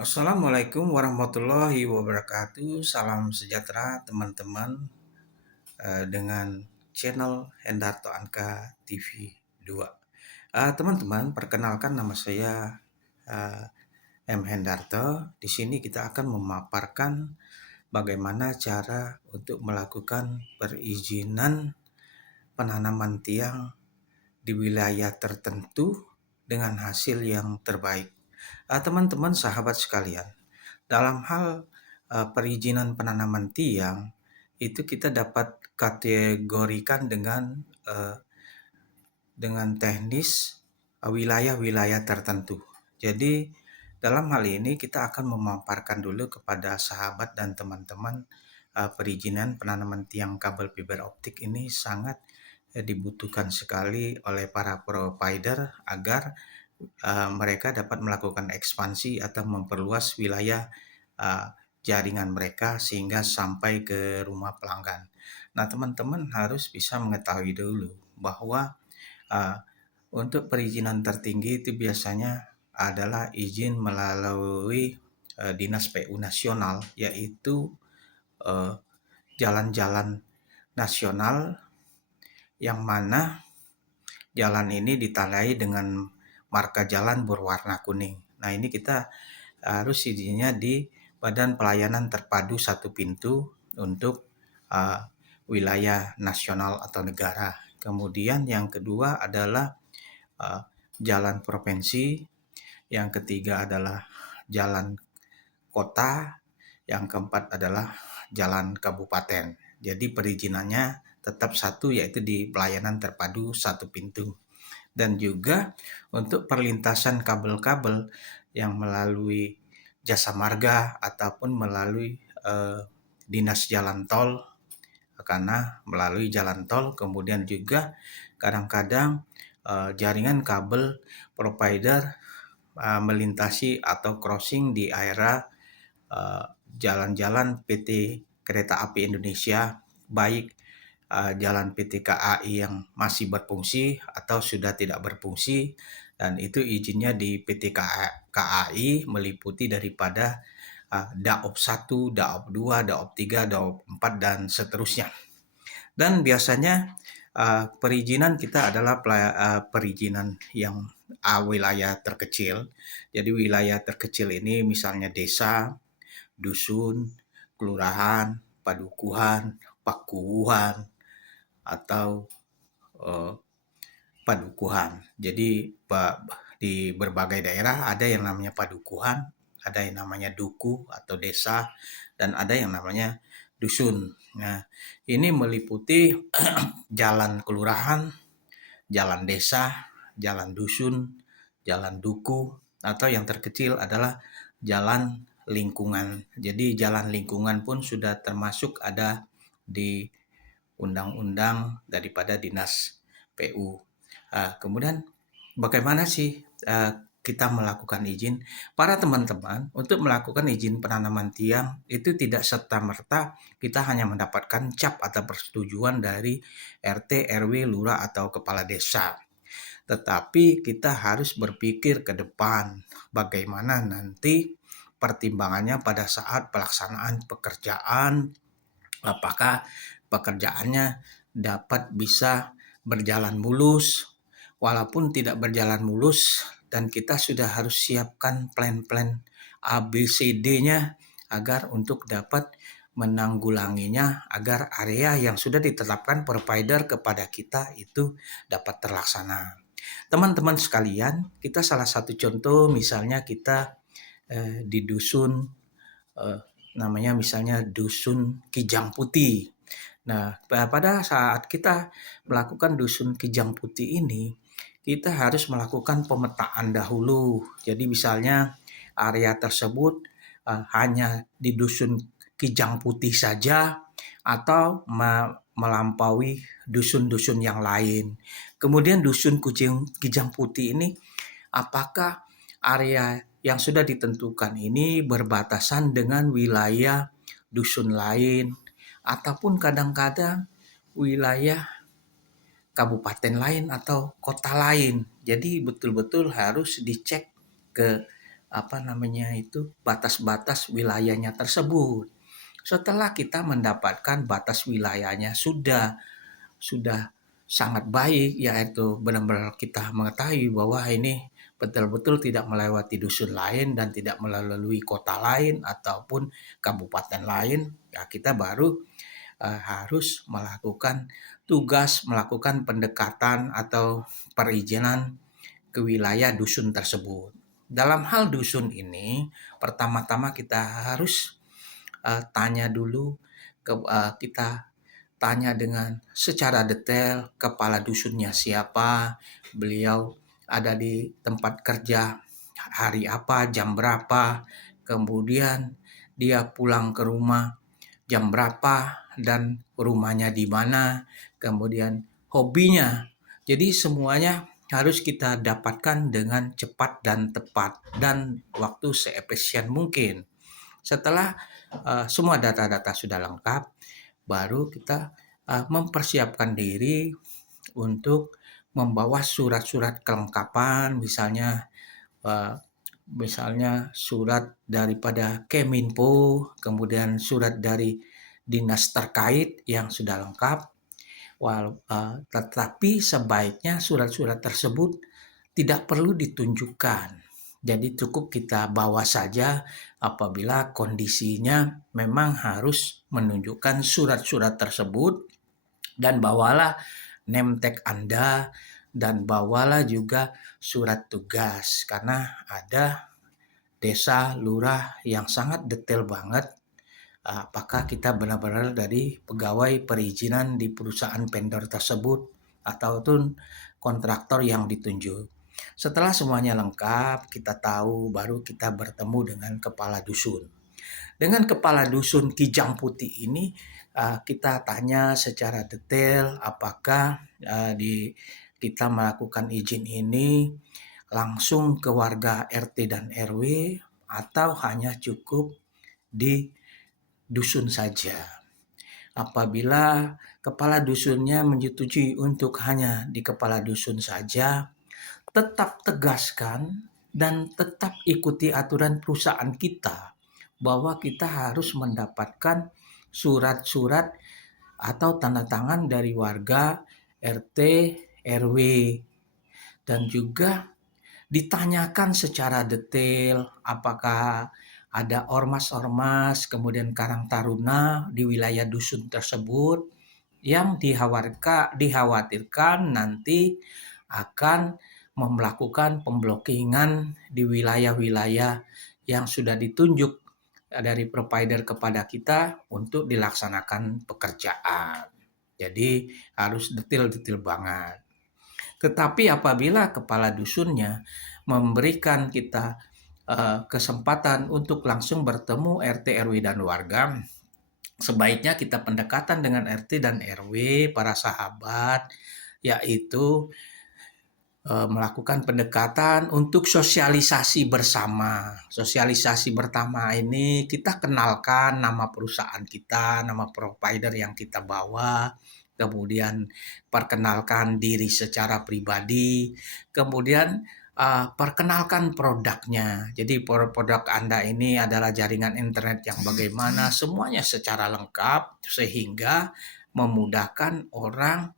Assalamualaikum warahmatullahi wabarakatuh. Salam sejahtera teman-teman dengan channel Hendarto Anka TV 2. Teman-teman, perkenalkan nama saya eh, M. Hendarto. Di sini kita akan memaparkan bagaimana cara untuk melakukan perizinan penanaman tiang di wilayah tertentu dengan hasil yang terbaik. Teman-teman, sahabat sekalian, dalam hal perizinan penanaman tiang itu kita dapat kategorikan dengan teknis wilayah-wilayah tertentu. Jadi dalam hal ini kita akan memaparkan dulu kepada sahabat dan teman-teman perizinan penanaman tiang kabel fiber optik ini sangat dibutuhkan sekali oleh para provider agar mereka dapat melakukan ekspansi atau memperluas wilayah uh, jaringan mereka sehingga sampai ke rumah pelanggan. Nah, teman-teman harus bisa mengetahui dulu bahwa uh, untuk perizinan tertinggi itu biasanya adalah izin melalui Dinas PU Nasional, yaitu uh, jalan-jalan nasional yang mana jalan ini ditandai dengan marka jalan berwarna kuning. Nah, ini kita harus izinnya di Badan Pelayanan Terpadu Satu Pintu untuk uh, wilayah nasional atau negara. Kemudian yang kedua adalah uh, jalan provinsi, yang ketiga adalah jalan kota, yang keempat adalah jalan kabupaten. Jadi perizinannya tetap satu, yaitu di pelayanan terpadu satu pintu. Dan juga untuk perlintasan kabel-kabel yang melalui jasa marga ataupun melalui dinas jalan tol, karena melalui jalan tol. Kemudian juga kadang-kadang jaringan kabel provider melintasi atau crossing di area jalan-jalan PT Kereta Api Indonesia, baik jalan PT KAI yang masih berfungsi atau sudah tidak berfungsi, dan itu izinnya di PT KAI meliputi daripada Daop 1, Daop 2, Daop 3, Daop 4, dan seterusnya. Dan biasanya perizinan kita adalah perizinan yang wilayah terkecil. Jadi wilayah terkecil ini misalnya desa, dusun, kelurahan, padukuhan, pakuwuhan, atau eh, padukuhan. Jadi di berbagai daerah ada yang namanya padukuhan, ada yang namanya duku atau desa, dan ada yang namanya dusun. Nah, ini meliputi jalan kelurahan, jalan desa, jalan dusun, jalan duku, atau yang terkecil adalah jalan lingkungan. Jadi jalan lingkungan pun sudah termasuk ada di undang-undang daripada Dinas PU. Kemudian bagaimana sih kita melakukan izin? Para teman-teman, untuk melakukan izin penanaman tiang itu tidak serta-merta kita hanya mendapatkan cap atau persetujuan dari RT, RW, lurah atau kepala desa. Tetapi kita harus berpikir ke depan bagaimana nanti pertimbangannya pada saat pelaksanaan pekerjaan, apakah pekerjaannya dapat bisa berjalan mulus. Walaupun tidak berjalan mulus, dan kita sudah harus siapkan plan-plan ABCD-nya agar untuk dapat menanggulanginya, agar area yang sudah ditetapkan provider kepada kita itu dapat terlaksana. Teman-teman sekalian, kita salah satu contoh misalnya kita di dusun namanya misalnya dusun Kijang Putih. Nah, pada saat kita melakukan dusun Kijang Putih ini, kita harus melakukan pemetaan dahulu. Jadi misalnya area tersebut hanya di dusun Kijang Putih saja atau melampaui dusun-dusun yang lain. Kemudian dusun Kijang Putih ini, apakah area yang sudah ditentukan ini berbatasan dengan wilayah dusun lain, ataupun kadang-kadang wilayah kabupaten lain atau kota lain. Jadi betul-betul harus dicek ke batas-batas wilayahnya tersebut. Setelah kita mendapatkan batas wilayahnya sudah sangat baik, yaitu benar-benar kita mengetahui bahwa ini betul-betul tidak melewati dusun lain dan tidak melalui kota lain ataupun kabupaten lain, ya kita baru harus melakukan pendekatan atau perizinan ke wilayah dusun tersebut. Dalam hal dusun ini, pertama-tama kita harus tanya dulu kita tanya dengan secara detail kepala dusunnya siapa, beliau ada di tempat kerja hari apa, jam berapa, kemudian dia pulang ke rumah jam berapa dan rumahnya di mana, kemudian hobinya. Jadi semuanya harus kita dapatkan dengan cepat dan tepat dan waktu seefisien mungkin. Setelah semua data-data sudah lengkap, baru kita mempersiapkan diri untuk membawa surat-surat kelengkapan, misalnya surat daripada Keminfo, kemudian surat dari dinas terkait yang sudah lengkap. Tetapi sebaiknya surat-surat tersebut tidak perlu ditunjukkan. Jadi cukup kita bawa saja apabila kondisinya memang harus menunjukkan surat-surat tersebut, dan bawalah name tag Anda dan bawalah juga surat tugas, karena ada desa lurah yang sangat detail banget apakah kita benar-benar dari pegawai perizinan di perusahaan vendor tersebut ataupun kontraktor yang ditunjuk. Setelah semuanya lengkap, kita tahu, baru kita bertemu dengan kepala dusun. Dengan kepala dusun Kijang Putih ini, kita tanya secara detail apakah kita melakukan izin ini langsung ke warga RT dan RW atau hanya cukup di dusun saja. Apabila kepala dusunnya menyetujui untuk hanya di kepala dusun saja, tetap tegaskan dan tetap ikuti aturan perusahaan kita bahwa kita harus mendapatkan surat-surat atau tanda tangan dari warga RT, RW, dan juga ditanyakan secara detail apakah ada ormas-ormas, kemudian karang taruna di wilayah dusun tersebut yang dikhawatirkan nanti akan melakukan pemblokingan di wilayah-wilayah yang sudah ditunjuk dari provider kepada kita untuk dilaksanakan pekerjaan. Jadi harus detail-detail banget. Tetapi apabila kepala dusunnya memberikan kita kesempatan untuk langsung bertemu RT, RW, dan warga, sebaiknya kita pendekatan dengan RT dan RW, para sahabat, yaitu melakukan pendekatan untuk sosialisasi bersama. Sosialisasi pertama ini kita kenalkan nama perusahaan kita, nama provider yang kita bawa, kemudian perkenalkan diri secara pribadi, kemudian perkenalkan produknya. Jadi produk Anda ini adalah jaringan internet yang bagaimana, semuanya secara lengkap sehingga memudahkan orang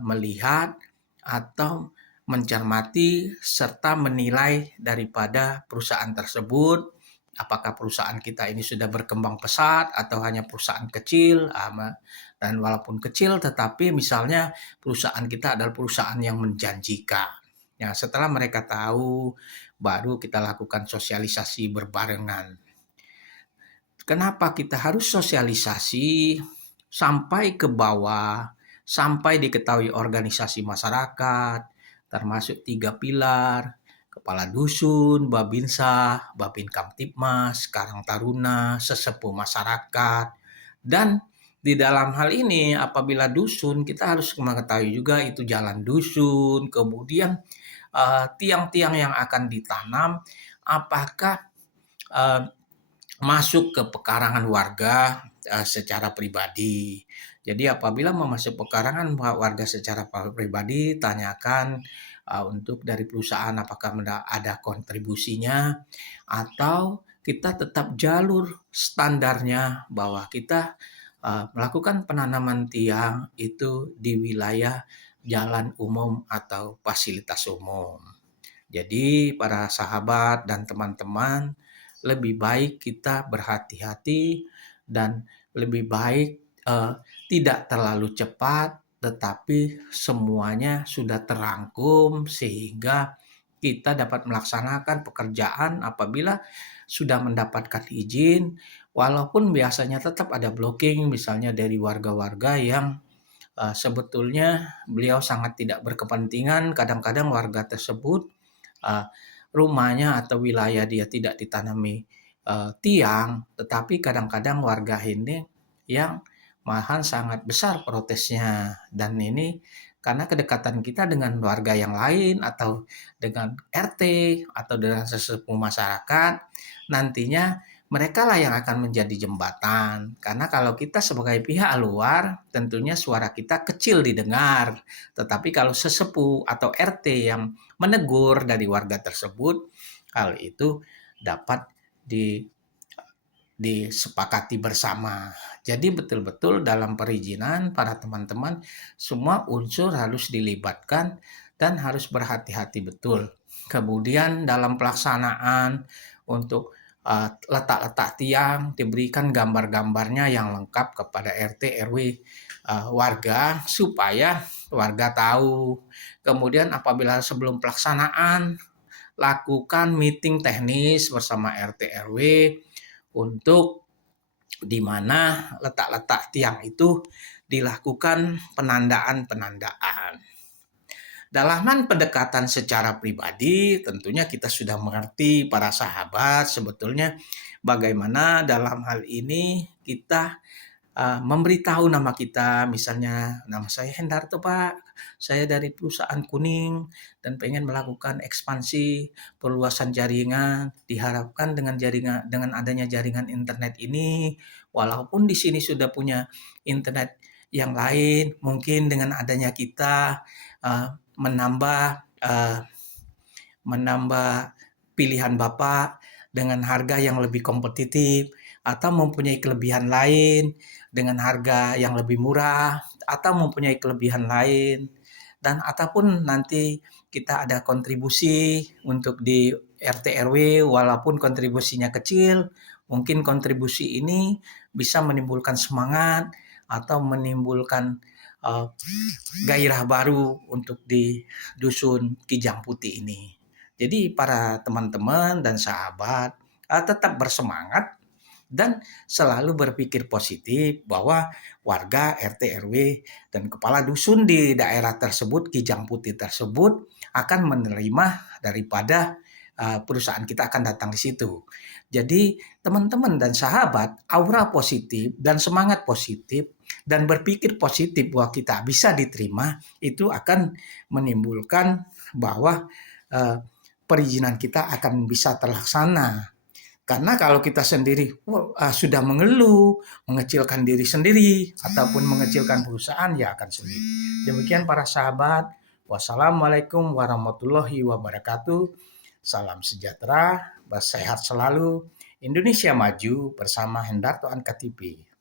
melihat atau mencermati serta menilai daripada perusahaan tersebut, apakah perusahaan kita ini sudah berkembang pesat atau hanya perusahaan kecil, dan walaupun kecil tetapi misalnya perusahaan kita adalah perusahaan yang menjanjikan. Ya, setelah mereka tahu, baru kita lakukan sosialisasi berbarengan. Kenapa kita harus sosialisasi sampai ke bawah, sampai diketahui organisasi masyarakat, termasuk 3 pilar, kepala dusun, babinsa, babin kamtipmas, karang taruna, sesepuh masyarakat. Dan di dalam hal ini apabila dusun, kita harus mengetahui juga itu jalan dusun, kemudian tiang-tiang yang akan ditanam apakah masuk ke pekarangan warga secara pribadi. Jadi apabila memasuk pekarangan warga secara pribadi, tanyakan untuk dari perusahaan apakah ada kontribusinya atau kita tetap jalur standarnya bahwa kita melakukan penanaman tiang itu di wilayah jalan umum atau fasilitas umum. Jadi para sahabat dan teman-teman, lebih baik kita berhati-hati dan lebih baik tidak terlalu cepat, tetapi semuanya sudah terangkum sehingga kita dapat melaksanakan pekerjaan apabila sudah mendapatkan izin, walaupun biasanya tetap ada blocking misalnya dari warga-warga yang sebetulnya beliau sangat tidak berkepentingan. Kadang-kadang warga tersebut uh, rumahnya atau wilayah dia tidak ditanami tiang, tetapi kadang-kadang warga ini yang malahan sangat besar protesnya. Dan ini karena kedekatan kita dengan warga yang lain atau dengan RT atau dengan sesepuh masyarakat, nantinya mereka lah yang akan menjadi jembatan. Karena kalau kita sebagai pihak luar, tentunya suara kita kecil didengar. Tetapi kalau sesepuh atau RT yang menegur dari warga tersebut, hal itu dapat disepakati bersama. Jadi betul-betul dalam perizinan para teman-teman semua unsur harus dilibatkan dan harus berhati-hati betul. Kemudian dalam pelaksanaan untuk letak-letak tiang diberikan gambar-gambarnya yang lengkap kepada RT RW warga supaya warga tahu. Kemudian apabila sebelum pelaksanaan lakukan meeting teknis bersama RT RW untuk di mana letak-letak tiang itu dilakukan penandaan-penandaan. Dalam pendekatan secara pribadi, tentunya kita sudah mengerti para sahabat sebetulnya bagaimana dalam hal ini kita memberitahu nama kita, misalnya nama saya Hendarto Pak, saya dari perusahaan kuning dan pengen melakukan ekspansi perluasan jaringan. Diharapkan dengan adanya jaringan internet ini, walaupun di sini sudah punya internet yang lain, mungkin dengan adanya kita menambah pilihan Bapak dengan harga yang lebih kompetitif atau mempunyai kelebihan lain dengan harga yang lebih murah atau mempunyai kelebihan lain dan ataupun nanti kita ada kontribusi untuk di RT RW walaupun kontribusinya kecil, mungkin kontribusi ini bisa menimbulkan semangat atau menimbulkan gairah baru untuk di dusun Kijang Putih ini. Jadi para teman-teman dan sahabat tetap bersemangat dan selalu berpikir positif bahwa warga RT RW dan kepala dusun di daerah tersebut, Kijang Putih tersebut akan menerima daripada perusahaan kita akan datang di situ. Jadi teman-teman dan sahabat, aura positif dan semangat positif dan berpikir positif bahwa kita bisa diterima itu akan menimbulkan bahwa perizinan kita akan bisa terlaksana. Karena kalau kita sendiri sudah mengeluh, mengecilkan diri sendiri, ataupun mengecilkan perusahaan, ya akan sulit. Demikian para sahabat. Wassalamualaikum warahmatullahi wabarakatuh. Salam sejahtera, sehat selalu. Indonesia maju bersama Hendarto Ankatipi.